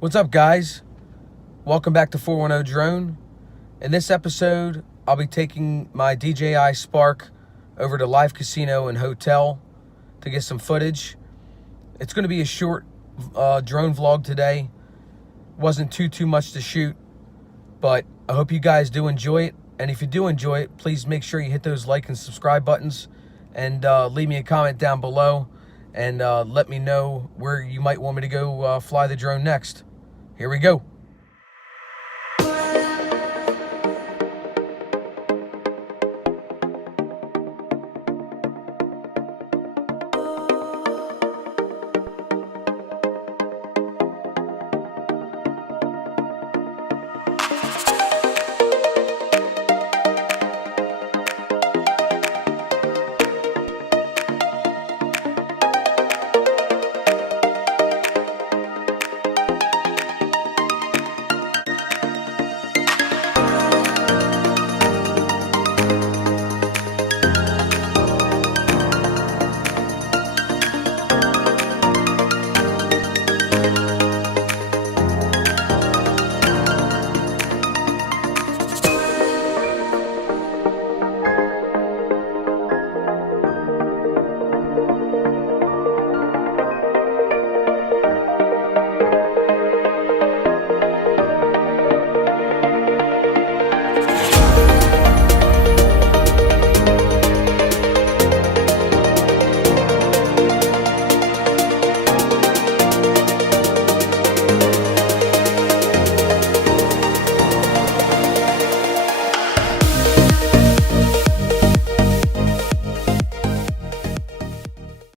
What's up, guys? Welcome back to 410 Drone. In this episode, I'll be taking my DJI Spark over to Live Casino and Hotel to get some footage. It's going to be a short drone vlog today. Wasn't too much to shoot, but I hope you guys do enjoy it. And if you do enjoy it, please make sure you hit those like and subscribe buttons and leave me a comment down below and let me know where you might want me to go fly the drone next. Here we go.